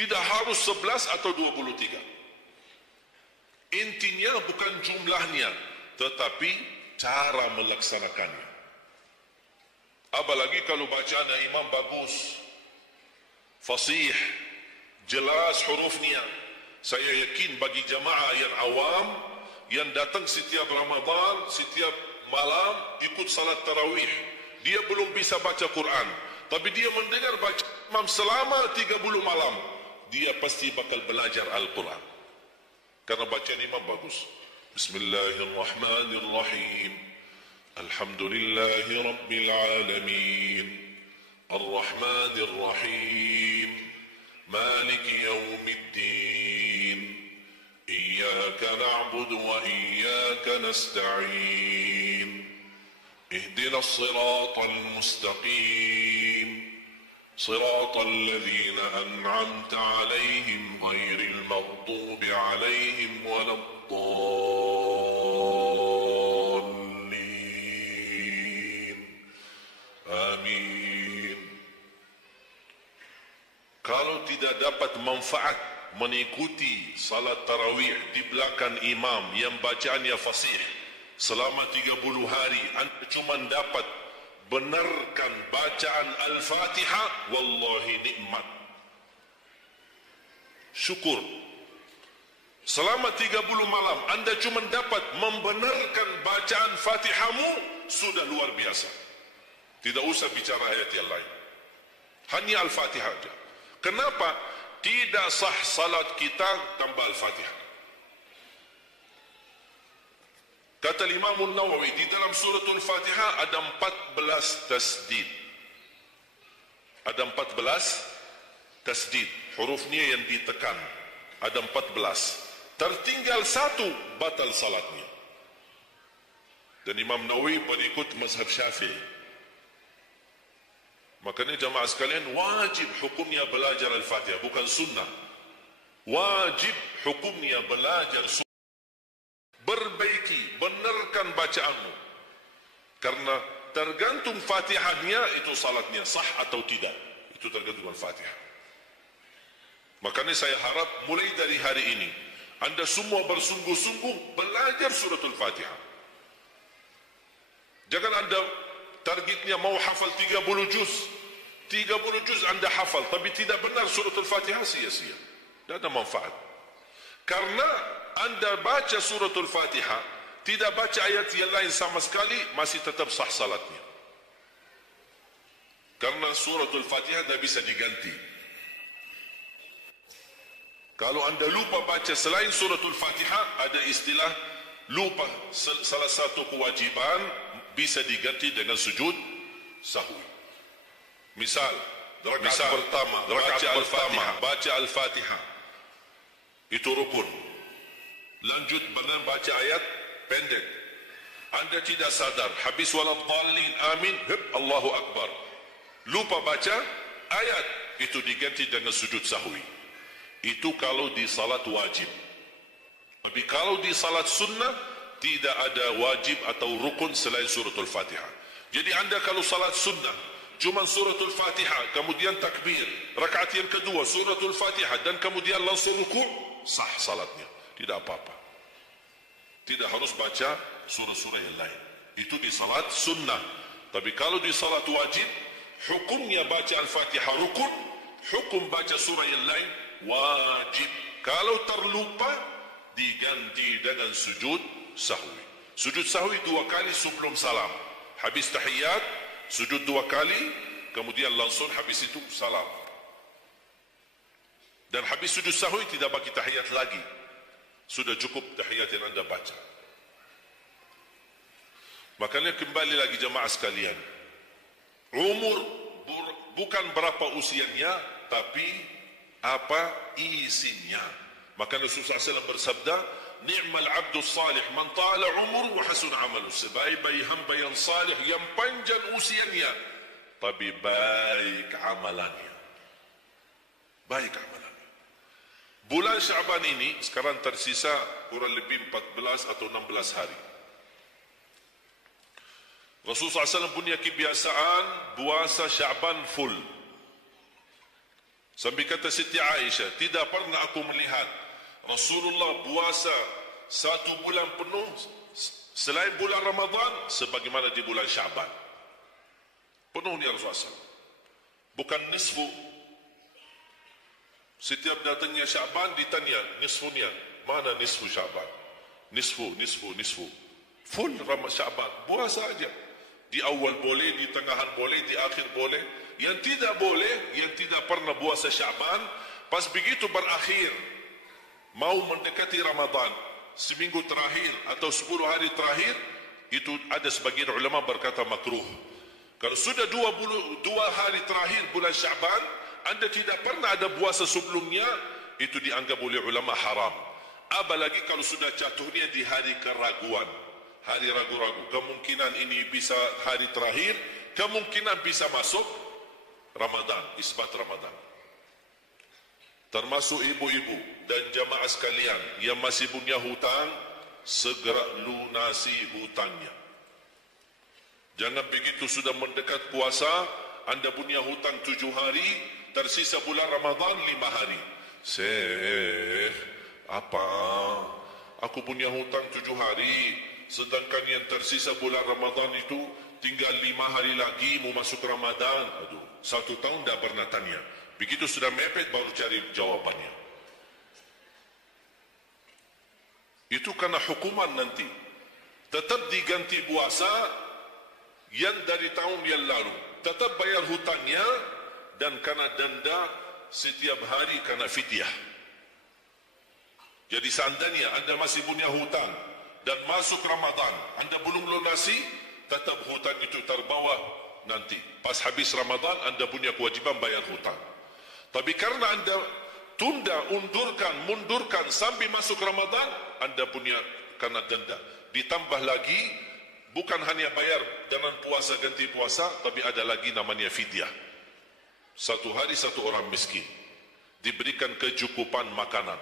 Tidak harus 11 atau 23. Intinya bukan jumlahnya, tetapi cara melaksanakannya. Apalagi kalau bacaan imam bagus, fasih, jelas hurufnya. Saya yakin bagi jamaah yang awam, yang datang setiap Ramadan, setiap malam ikut salat tarawih, dia belum bisa baca Quran, tapi dia mendengar baca imam selama 30 malam, dia pasti bakal belajar Al-Quran karena bacaan imam bagus. Bismillahirrahmanirrahim. Alhamdulillahi Rabbil Alamin. Ar-Rahmanir Rahim. Maliki Yawmiddin. Iyyaka na'budu wa iyyaka nasta'in. Ihdinas siratal mustaqim. صراط الذين أنعمت عليهم غير المغضوب عليهم ولا الضالين آمين. Kalau tidak dapat manfaat mengikuti salat tarawih di belakang imam yang bacaannya fasih selama 30 hari, anda cuma dapat benarkan bacaan Al-Fatihah, wallahi nikmat. Syukur. Selama 30 malam anda cuma dapat membenarkan bacaan Fatihahmu, sudah luar biasa. Tidak usah bicara ayat yang lain, hanya Al-Fatihah saja. Kenapa? Tidak sah salat kita tanpa Al-Fatihah. Kata Imam Nawawi, di dalam suratul Fatihah ada 14 tasdid. Ada 14 tasdid, hurufnya yang ditekan. Ada 14. Tertinggal satu, batal salatnya. Dan Imam Nawawi berikut mazhab Syafi'i. Makanya jamaah sekalian, wajib hukumnya belajar Al-Fatihah, bukan sunnah. Wajib hukumnya belajar sunnah. Perbaiki, benarkan bacaanmu, karena tergantung Fatihahnya itu salatnya sah atau tidak. Itu tergantung Fatihah. Makanya saya harap mulai dari hari ini anda semua bersungguh-sungguh belajar suratul Fatihah. Jangan anda targetnya mau hafal 30 juz. 30 juz anda hafal tapi tidak benar suratul Fatihah, sia-sia, tidak ada manfaat. Karena anda baca suratul Fatihah, tidak baca ayat yang lain sama sekali, masih tetap sah salatnya. Karena suratul Fatihah tidak bisa diganti. Kalau anda lupa baca selain suratul Fatihah, ada istilah lupa salah satu kewajiban, bisa diganti dengan sujud sahwi. Misal, rakaat pertama baca Al-Fatihah, itu rukun. Lanjut benar baca ayat pendek, anda tidak sadar, habis waladhdallin amin, Allahu Akbar, lupa baca ayat, itu diganti dengan sujud sahwi. Itu kalau di salat wajib. Tapi kalau di salat sunnah, tidak ada wajib atau rukun selain suratul Fatihah. Jadi anda kalau salat sunnah cuma suratul Fatihah, kemudian takbir, rakaat yang kedua suratul Fatihah, dan kemudian langsung ruku', sah salatnya, tidak apa-apa. Tidak harus baca surah-surah yang lain. Itu di salat sunnah. Tapi kalau di salat wajib, hukumnya baca Al-Fatihah rukun, hukum baca surah yang lain wajib. Kalau terlupa, diganti dengan sujud sahwi. Sujud sahwi 2 kali sebelum salam. Habis tahiyat, sujud 2 kali, kemudian langsung habis itu salam. Dan habis sujud sahwi tidak bagi tahiyat lagi. Sudah cukup tahiyat yang anda baca. Makanya kembali lagi jamaah sekalian, umur bukan berapa usianya, tapi apa isinya. Maka Rasulullah SAW bersabda, ni'mal abdus salih man ta'ala umur wa hasun amalu. Sebaik-baik hamba yang salih, yang panjang usianya, tapi baik amalannya. Baik amalannya. Bulan Syaban ini sekarang tersisa kurang lebih 14 atau 16 hari. Rasulullah SAW punya kebiasaan puasa Syaban full. Sambil kata Siti Aisyah, tidak pernah aku melihat Rasulullah puasa 1 bulan penuh selain bulan Ramadan sebagaimana di bulan Syaban. Penuh ni Rasulullah. Bukan nisfu. Setiap datangnya Syaban ditanya nisfunya. Mana nisfu Syaban? Nisfu. Full Syaban. Puasa saja. Di awal boleh, di tengahan boleh, di akhir boleh. Yang tidak boleh, yang tidak pernah puasa Syaban, pas begitu berakhir, mau mendekati Ramadan, seminggu terakhir atau 10 hari terakhir, itu ada sebagian ulama berkata makruh. Kalau sudah 2 hari terakhir bulan Syaban, anda tidak pernah ada puasa sebelumnya, itu dianggap oleh ulama haram. Apalagi kalau sudah jatuhnya di hari keraguan, hari ragu-ragu, kemungkinan ini bisa hari terakhir, kemungkinan bisa masuk Ramadan, isbat Ramadan. Termasuk ibu-ibu dan jamaah sekalian yang masih punya hutang, segera lunasi hutangnya. Jangan begitu sudah mendekat puasa, anda punya hutang 7 hari, tersisa bulan Ramadan 5 hari. Syekh, apa? Aku punya hutang 7 hari, sedangkan yang tersisa bulan Ramadan itu tinggal 5 hari lagi mau masuk Ramadan. Aduh, 1 tahun dah pernah tanya. Begitu sudah mepet baru cari jawabannya. Itu karena hukuman nanti. Tetap diganti puasa yang dari tahun yang lalu. Tetap bayar hutangnya dan kena denda setiap hari kena fidyah. Jadi seandainya anda masih punya hutang dan masuk Ramadan, anda belum lunasi, tetap hutang itu terbawa nanti. Pas habis Ramadan, anda punya kewajiban bayar hutang. Tapi karena anda tunda, mundurkan sampai masuk Ramadan, anda punya kena denda. Ditambah lagi, bukan hanya bayar dengan puasa ganti puasa, tapi ada lagi namanya fidyah. 1 hari 1 orang miskin diberikan kecukupan makanan.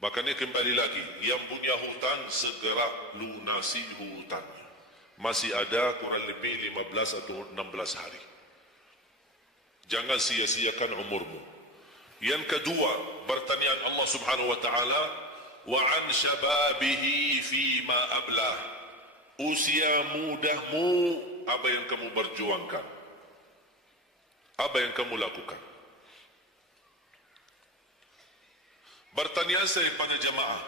Makanya kembali lagi, yang punya hutang segera lunasi hutangnya. Masih ada kurang lebih 15 atau 16 hari. Jangan sia-siakan umurmu. Yang kedua, pertanyaan Allah Subhanahu wa taala, wa an syababihi fima ablah. Usia mudahmu, apa yang kamu berjuangkan? Apa yang kamu lakukan? Pertanyaan saya pada jemaah,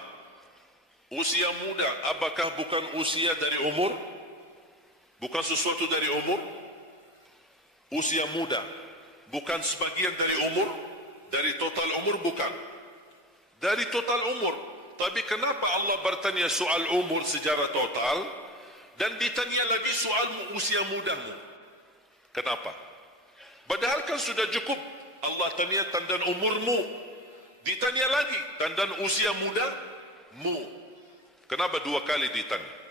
usia muda apakah bukan usia dari umur? Bukan sesuatu dari umur? Usia muda bukan sebagian dari umur? Dari total umur bukan? Dari total umur. Tapi kenapa Allah bertanya soal umur secara total dan ditanya lagi soal usia mudamu? Kenapa? Padahal kan sudah cukup Allah tanya tanda umurmu, ditanya lagi tanda usia mudamu. Kenapa 2 kali ditanya?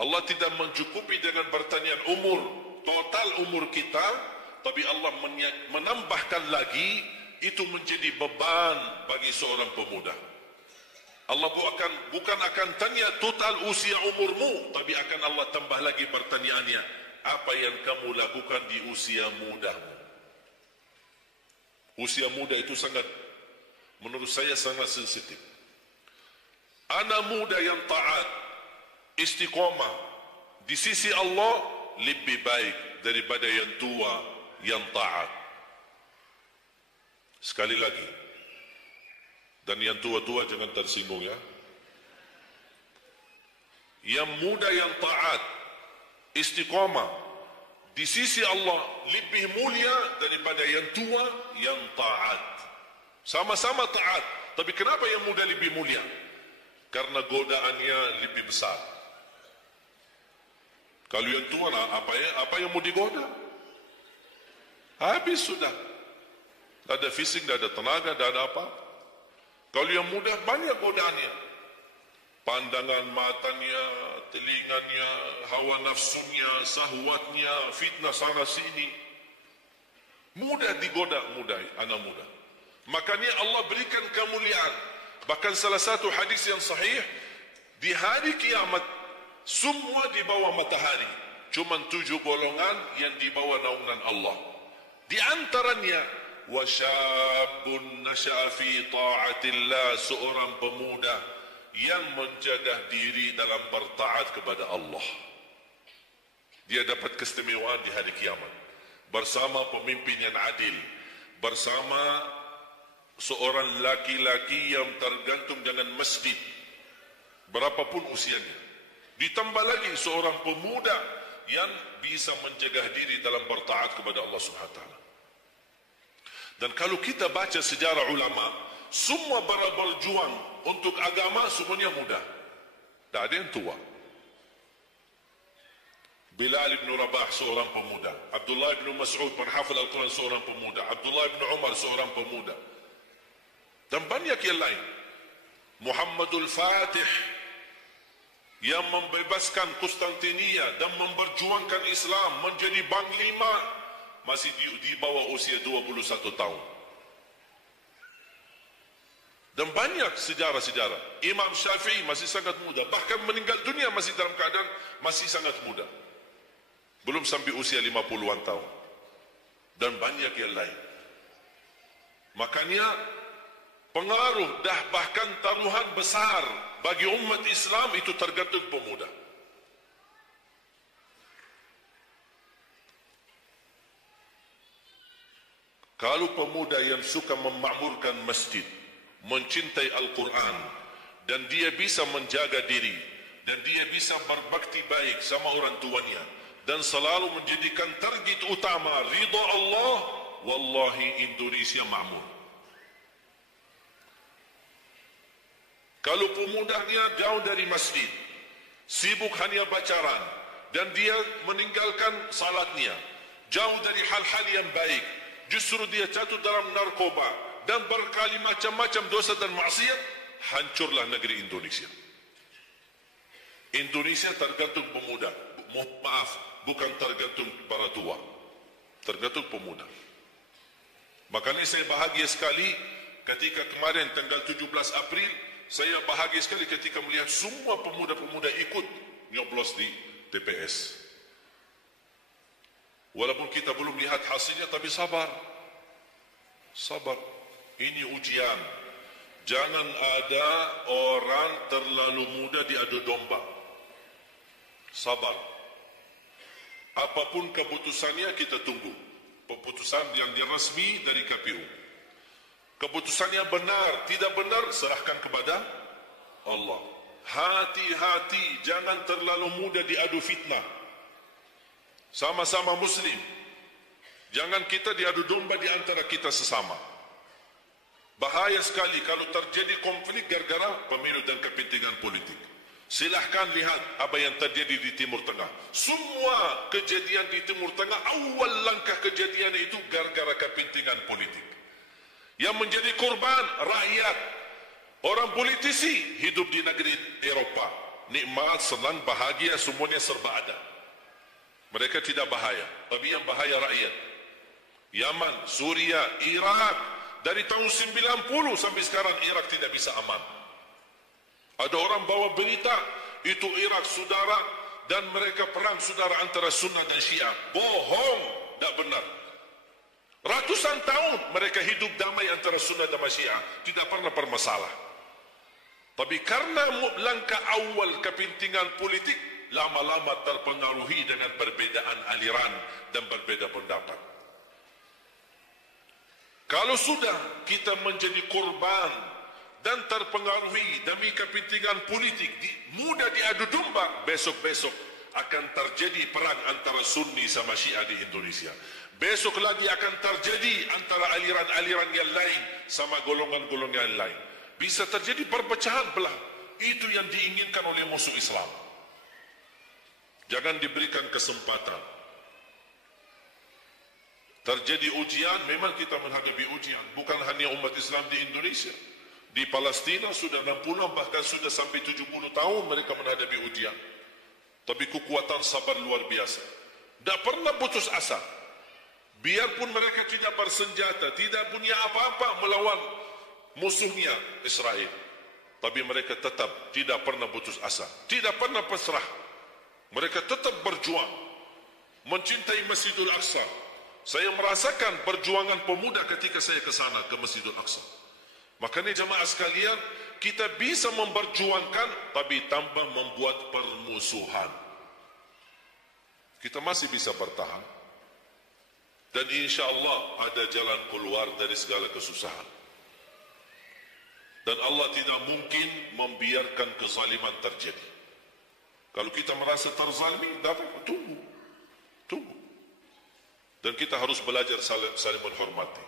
Allah tidak mencukupi dengan pertanyaan umur, total umur kita, tapi Allah menambahkan lagi, itu menjadi beban bagi seorang pemuda. Allah bukan akan tanya total usia umurmu, tapi akan Allah tambah lagi pertanyaannya, apa yang kamu lakukan di usia mudamu? Usia muda itu menurut saya sangat sensitif. Anak muda yang taat, istiqomah di sisi Allah lebih baik daripada yang tua yang taat. Sekali lagi, dan yang tua-tua jangan tersinggung ya. Yang muda yang taat, istiqamah di sisi Allah lebih mulia daripada yang tua yang taat. Sama-sama taat, tapi kenapa yang muda lebih mulia? Karena godaannya lebih besar. Kalau yang tua apa yang mau digoda? Habis sudah. Tak ada fisik, tak ada tenaga, tak ada apa. Kalau yang muda banyak godaannya. Pandangan matanya, telinganya, hawa nafsunya, sahwatnya, fitnah sana sini. Mudah digoda anak muda. Makanya Allah berikan kemuliaan. Bahkan salah satu hadis yang sahih, di hari kiamat semua di bawah matahari, cuma 7 golongan yang di bawah naungan Allah. Di antaranya, wasyabun nasya'a fi ta'atillah, seorang pemuda yang menjaga diri dalam bertaat kepada Allah. Dia dapat keistimewaan di hari kiamat bersama pemimpin yang adil, bersama seorang laki-laki yang tergantung dengan masjid berapapun usianya. Ditambah lagi seorang pemuda yang bisa menjaga diri dalam bertaat kepada Allah Subhanahu wa taala. Dan kalau kita baca sejarah ulama, semua berjuang untuk agama semuanya muda. Tak ada yang tua. Bilal bin Rabah seorang pemuda, Abdullah bin Mas'ud penghafal Al-Quran seorang pemuda, Abdullah bin Umar seorang pemuda, dan banyak yang lain. Muhammadul Fatih yang membebaskan Konstantinia dan memperjuangkan Islam menjadi panglima, masih di bawah usia 21 tahun. Dan banyak sejarah-sejarah. Imam Syafi'i masih sangat muda, bahkan meninggal dunia masih dalam keadaan masih sangat muda, belum sampai usia 50-an tahun. Dan banyak yang lain. Makanya pengaruh dah bahkan taruhan besar bagi umat Islam itu tergantung pemuda. Kalau pemuda yang suka memakmurkan masjid, mencintai Al-Quran, dan dia bisa menjaga diri, dan dia bisa berbakti baik sama orang tuanya, dan selalu menjadikan target utama ridha Allah, wallahi Indonesia makmur. Kalau pemudanya jauh dari masjid, sibuk hanya bacaran, dan dia meninggalkan salatnya, jauh dari hal-hal yang baik, justru dia jatuh dalam narkoba dan berkali macam-macam dosa dan maksiat, hancurlah negeri Indonesia. Indonesia tergantung pemuda. Maaf, bukan tergantung para tua, tergantung pemuda. Makanya saya bahagia sekali ketika kemarin tanggal 17 April, saya bahagia sekali ketika melihat semua pemuda-pemuda ikut nyoblos di TPS. Walaupun kita belum lihat hasilnya, tapi sabar. Sabar. Ini ujian. Jangan ada orang terlalu muda diadu domba. Sabar. Apapun keputusannya kita tunggu. Keputusan yang resmi dari KPU. Keputusannya benar, tidak benar, serahkan kepada Allah. Hati-hati, jangan terlalu muda diadu fitnah. Sama-sama Muslim. Jangan kita diadu domba di antara kita sesama. Bahaya sekali kalau terjadi konflik gara-gara pemilu dan kepentingan politik. Silahkan lihat apa yang terjadi di Timur Tengah. Semua kejadian di Timur Tengah, awal langkah kejadian itu gara-gara kepentingan politik. Yang menjadi korban rakyat. Orang politisi hidup di negeri Eropah, nikmat, senang, bahagia, semuanya serba ada. Mereka tidak bahaya, tapi yang bahaya rakyat. Yaman, Suria, Irak, dari tahun 90 sampai sekarang Irak tidak bisa aman. Ada orang bawa berita, itu Irak saudara, dan mereka perang saudara antara Sunnah dan Syiah. Bohong, tak benar. Ratusan tahun mereka hidup damai antara Sunnah dan Syiah, tidak pernah bermasalah. Tapi karena langkah awal kepentingan politik, lama-lama terpengaruhi dengan perbedaan aliran dan berbeda pendapat. Kalau sudah kita menjadi korban dan terpengaruhi demi kepentingan politik, mudah diadu domba, besok-besok akan terjadi perang antara Sunni sama Syiah di Indonesia. Besok lagi akan terjadi antara aliran-aliran yang lain sama golongan-golongan yang lain. Bisa terjadi perpecahan belah. Itu yang diinginkan oleh musuh Islam. Jangan diberikan kesempatan. Terjadi ujian, memang kita menghadapi ujian. Bukan hanya umat Islam di Indonesia. Di Palestina sudah 60, bahkan sudah sampai 70 tahun mereka menghadapi ujian. Tapi kekuatan sabar luar biasa. Tak pernah putus asa. Biarpun mereka tidak bersenjata, tidak punya apa-apa melawan musuhnya Israel. Tapi mereka tetap tidak pernah putus asa. Tidak pernah pasrah. Mereka tetap berjuang. Mencintai Masjidul Aqsa. Saya merasakan perjuangan pemuda ketika saya ke sana, ke Masjidul Aqsa. Makanya jemaah sekalian, kita bisa memperjuangkan tapi tanpa membuat permusuhan. Kita masih bisa bertahan. Dan insya Allah ada jalan keluar dari segala kesusahan. Dan Allah tidak mungkin membiarkan kezaliman terjadi. Kalau kita merasa terzalimi, tunggu. Dan kita harus belajar saling menghormati.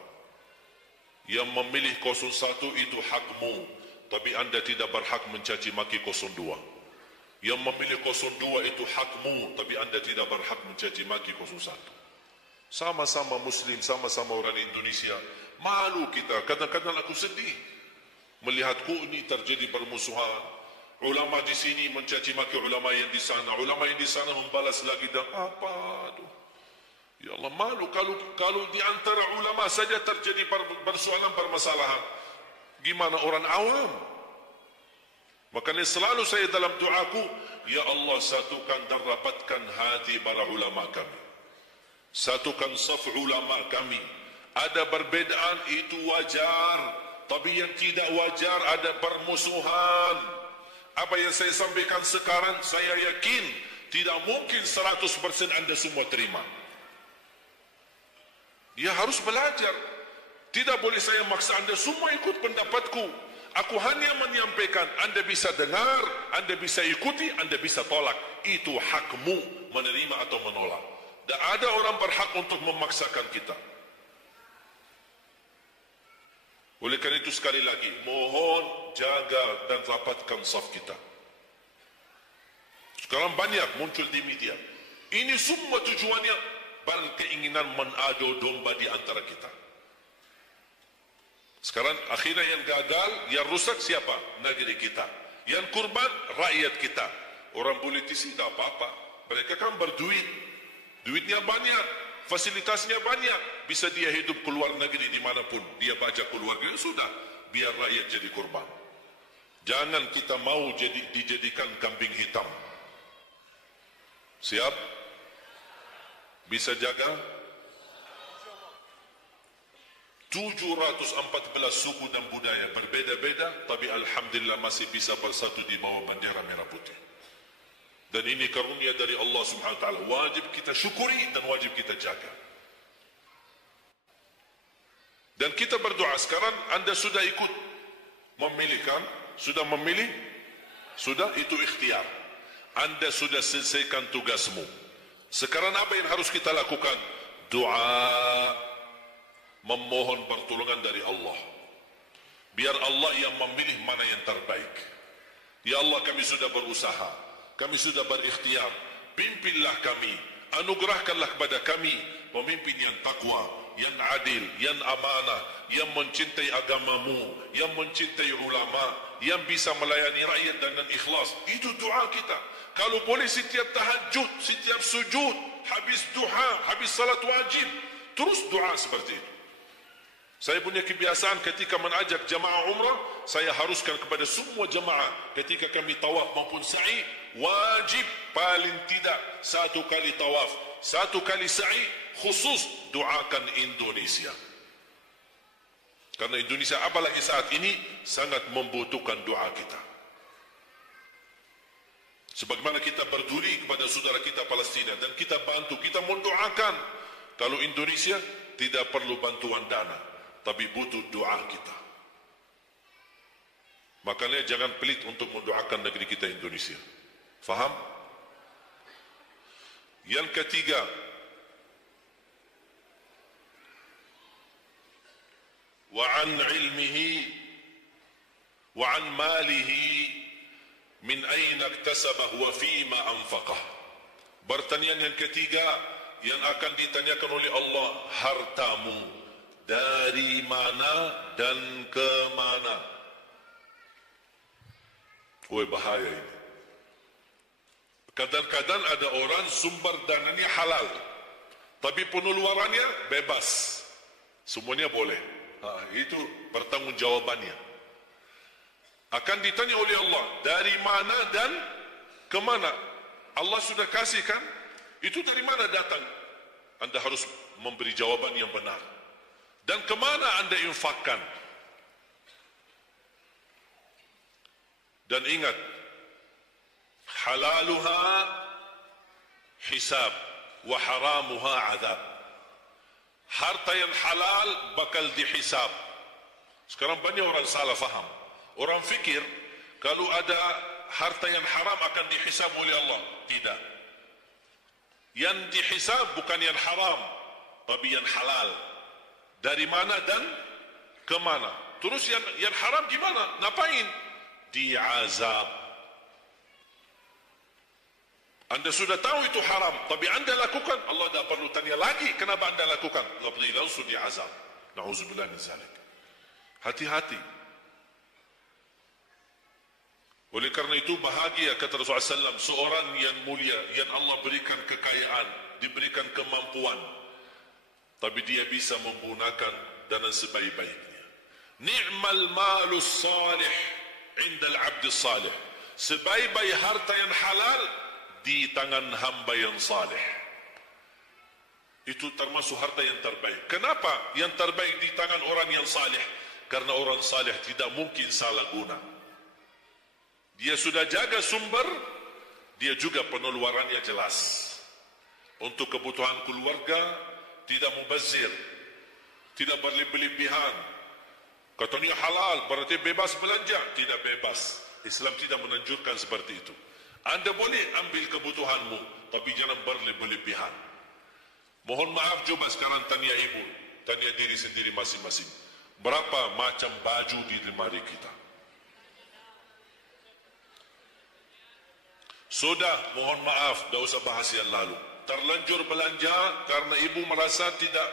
Yang memilih 01 itu hakmu, tapi anda tidak berhak mencaci maki 02. Yang memilih 02 itu hakmu, tapi anda tidak berhak mencaci maki 01. Sama-sama Muslim, sama-sama orang Indonesia. Malu kita, kadang-kadang aku sedih melihatku ini terjadi permusuhan. Ulama di sini mencaci maki ulama yang di sana, ulama yang di sana membalas lagi dan apa tu? Ya Allah, malu kalau di antara ulama saja terjadi persoalan permasalahan. Gimana orang awam? Makanya selalu saya dalam doaku, ya Allah satukan dan rapatkan hati para ulama kami. Satukan saf ulama kami. Ada perbedaan itu wajar, tapi yang tidak wajar ada permusuhan. Apa yang saya sampaikan sekarang, saya yakin tidak mungkin 100% anda semua terima. Dia harus belajar. Tidak boleh saya maksa anda semua ikut pendapatku. Aku hanya menyampaikan, anda bisa dengar, anda bisa ikuti, anda bisa tolak. Itu hakmu menerima atau menolak. Dan ada orang berhak untuk memaksakan kita. Oleh karena itu sekali lagi, mohon jaga dan rapatkan saf kita. Sekarang banyak muncul di media. Ini semua tujuannya berkeinginan menadu domba di antara kita. Sekarang akhirnya yang gagal, yang rusak siapa? Negeri kita. Yang kurban, rakyat kita. Orang politisi tak apa-apa. Mereka kan berduit. Duitnya banyak, fasilitasnya banyak. Bisa dia hidup keluar negeri dimanapun. Dia baca keluarga, sudah. Biar rakyat jadi kurban. Jangan kita mau dijadikan kambing hitam. Siap? Bisa jaga 714 suku dan budaya berbeda-beda, tapi alhamdulillah masih bisa bersatu di bawah bendera merah putih. Dan ini karunia dari Allah Subhanahu wa taala. Wajib kita syukuri dan wajib kita jaga. Dan kita berdoa. Sekarang anda sudah ikut memilih kan? Sudah memilih? Sudah, itu ikhtiar. Anda sudah selesaikan tugasmu. Sekarang apa yang harus kita lakukan? Doa, memohon pertolongan dari Allah. Biar Allah yang memilih mana yang terbaik. Ya Allah, kami sudah berusaha, kami sudah berikhtiar. Pimpinlah kami, anugerahkanlah kepada kami pemimpin yang takwa, yang adil, yang amanah, yang mencintai agamamu, yang mencintai ulama, yang bisa melayani rakyat dengan ikhlas. Itu doa kita. Kalau boleh setiap tahajud, setiap sujud, habis duha, habis salat wajib, terus doa seperti itu. Saya punya kebiasaan ketika mengajak jamaah umrah, saya haruskan kepada semua jamaah ketika kami tawaf maupun sa'i, wajib paling tidak 1 kali tawaf, 1 kali sa'i, khusus doakan Indonesia. Karena Indonesia apalagi saat ini sangat membutuhkan doa kita. Sebagaimana kita peduli kepada saudara kita Palestina dan kita bantu, kita mendoakan. Kalau Indonesia tidak perlu bantuan dana, tapi butuh doa kita. Makanya jangan pelit untuk mendoakan negeri kita Indonesia. Faham? Yang ketiga, wa an ilmihi wa an malihi min aina iktasabah wa fima anfaqah. Pertanyaan yang ketiga yang akan ditanyakan oleh Allah, hartamu dari mana dan ke mana? Woi, bahaya ini. Kadang-kadang ada orang sumber dananya halal, tapi pengeluarannya bebas. Semuanya boleh. Itu pertanggungjawabannya. Akan ditanya oleh Allah, dari mana dan ke mana? Allah sudah kasih kan? Itu dari mana datang? Anda harus memberi jawaban yang benar. Dan kemana Anda infakkan? Dan ingat, halaluha hisab wa haramuha azab. Harta yang halal bakal dihisab. Sekarang banyak orang salah faham. Orang fikir kalau ada harta yang haram akan dihisab oleh Allah. Tidak. Yang dihisab bukan yang haram, tapi yang halal. Dari mana dan ke mana? Terus yang haram gimana? Ngapain? Diazab. Anda sudah tahu itu haram, tapi Anda lakukan, Allah tak perlu tanya lagi kenapa Anda lakukan. Allah langsung diazab. Na'udzubillah min zalik. Hati-hati. Oleh karena itu bahagia kata Rasulullah SAW, seorang yang mulia, yang Allah berikan kekayaan, diberikan kemampuan, tapi dia bisa menggunakan dengan sebaik-baiknya. Ni'mal malus salih indal abdi salih. Sebaik-baik harta yang halal di tangan hamba yang salih. Itu termasuk harta yang terbaik. Kenapa yang terbaik di tangan orang yang salih? Karena orang salih tidak mungkin salah guna. Dia sudah jaga sumber, dia juga pengeluarannya jelas. Untuk kebutuhan keluarga, tidak mubazir, tidak berlebihan. Katanya halal, berarti bebas belanja. Tidak bebas. Islam tidak menanjurkan seperti itu. Anda boleh ambil kebutuhanmu, tapi jangan berlebihan. Mohon maaf, coba sekarang tanya ibu, tanya diri sendiri masing-masing. Berapa macam baju di lemari kita? Sudah, mohon maaf, dah usah bahas yang lalu. Terlanjur belanja karena ibu merasa tidak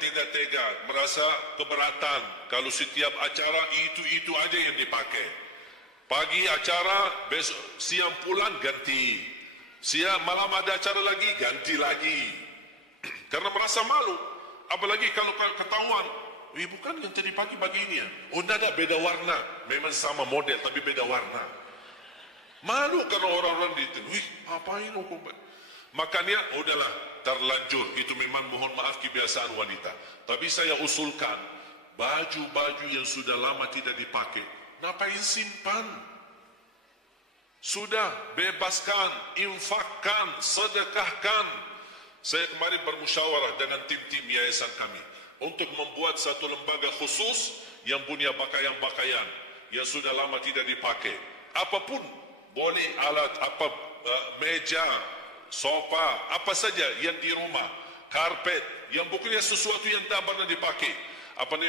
tidak tega, merasa keberatan kalau setiap acara itu aja yang dipakai. Pagi acara, besok siang pulang ganti. Siang malam ada acara lagi, ganti lagi. Karena merasa malu. Apalagi kalau ketahuan, ibu kan yang tadi pagi begini ya. Oh, ada beda warna. Memang sama model tapi beda warna. Malu karena orang-orang itu. Wih, apain aku? Makanya, udahlah, terlanjur. Itu memang mohon maaf kebiasaan wanita. Tapi saya usulkan, baju-baju yang sudah lama tidak dipakai, ngapain simpan? Sudah, bebaskan, infakkan, sedekahkan. Saya kemarin bermusyawarah dengan tim-tim yayasan kami untuk membuat satu lembaga khusus yang punya pakaian-pakaian yang sudah lama tidak dipakai. Apapun, boleh alat, meja, sofa, apa saja yang di rumah, karpet, yang bukannya sesuatu yang tak pernah dipakai.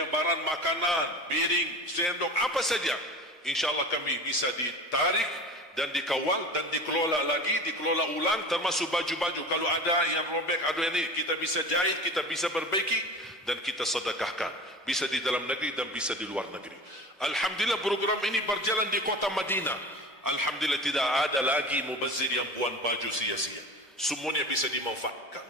Barang makanan, piring, sendok, apa saja. InsyaAllah kami bisa ditarik dan dikawal dan dikelola lagi, dikelola ulang, termasuk baju-baju. Kalau ada yang robek, ada yang ini, kita bisa jahit, kita bisa perbaiki dan kita sedekahkan. Bisa di dalam negeri dan bisa di luar negeri. Alhamdulillah program ini berjalan di kota Madinah. Alhamdulillah tidak ada lagi mubazir yang buang baju sia-sia. Semuanya bisa dimanfaatkan.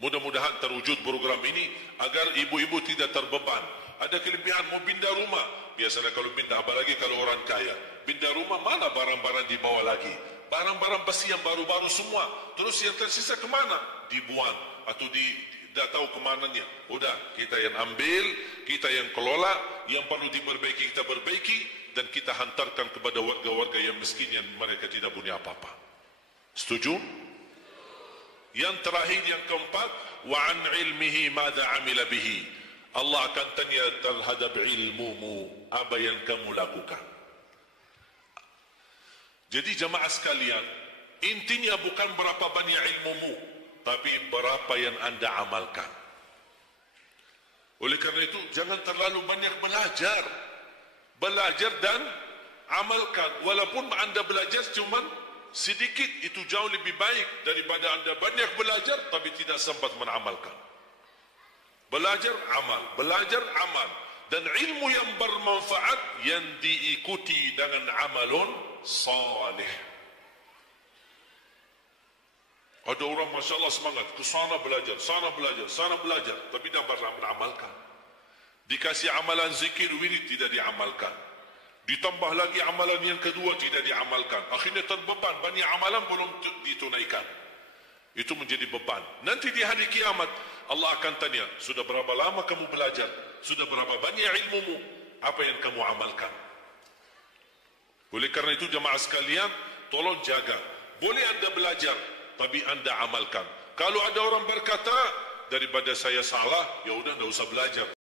Mudah-mudahan terwujud program ini agar ibu-ibu tidak terbeban. Ada kelebihan mau pindah rumah. Biasanya kalau pindah, apalagi kalau orang kaya. Pindah rumah, mana barang-barang dibawa lagi? Barang-barang besi yang baru-baru semua. Terus yang tersisa kemana? Dibuang atau tidak tahu kemananya. Udah, kita yang ambil, kita yang kelola. Yang perlu diperbaiki, kita perbaiki. Dan kita hantarkan kepada warga-warga yang miskin yang mereka tidak punya apa-apa. Setuju? Yang terakhir, yang keempat, wa an ilmihi madza amila bihi. Allah akan tanya terhadap ilmumu, apa yang kamu lakukan. Jadi jemaah sekalian, intinya bukan berapa banyak ilmumu, tapi berapa yang Anda amalkan. Oleh karena itu, jangan terlalu banyak belajar. Belajar dan amalkan. Walaupun Anda belajar cuma sedikit, itu jauh lebih baik daripada Anda banyak belajar tapi tidak sempat mengamalkan. Belajar, amal. Belajar, amal. Dan ilmu yang bermanfaat yang diikuti dengan amalun salih. Ada orang Masya Allah semangat, ke sana belajar, sana belajar, sana belajar, tapi tidak pernah beramalkan. Dikasih amalan zikir, wirid, tidak diamalkan. Ditambah lagi amalan yang kedua, tidak diamalkan. Akhirnya terbeban, banyak amalan belum ditunaikan. Itu menjadi beban. Nanti di hari kiamat Allah akan tanya, sudah berapa lama kamu belajar? Sudah berapa banyak ilmumu? Apa yang kamu amalkan? Oleh karena itu jemaah sekalian, tolong jaga. Boleh anda belajar, tapi anda amalkan. Kalau ada orang berkata, daripada saya salah, ya udah, tidak usah belajar.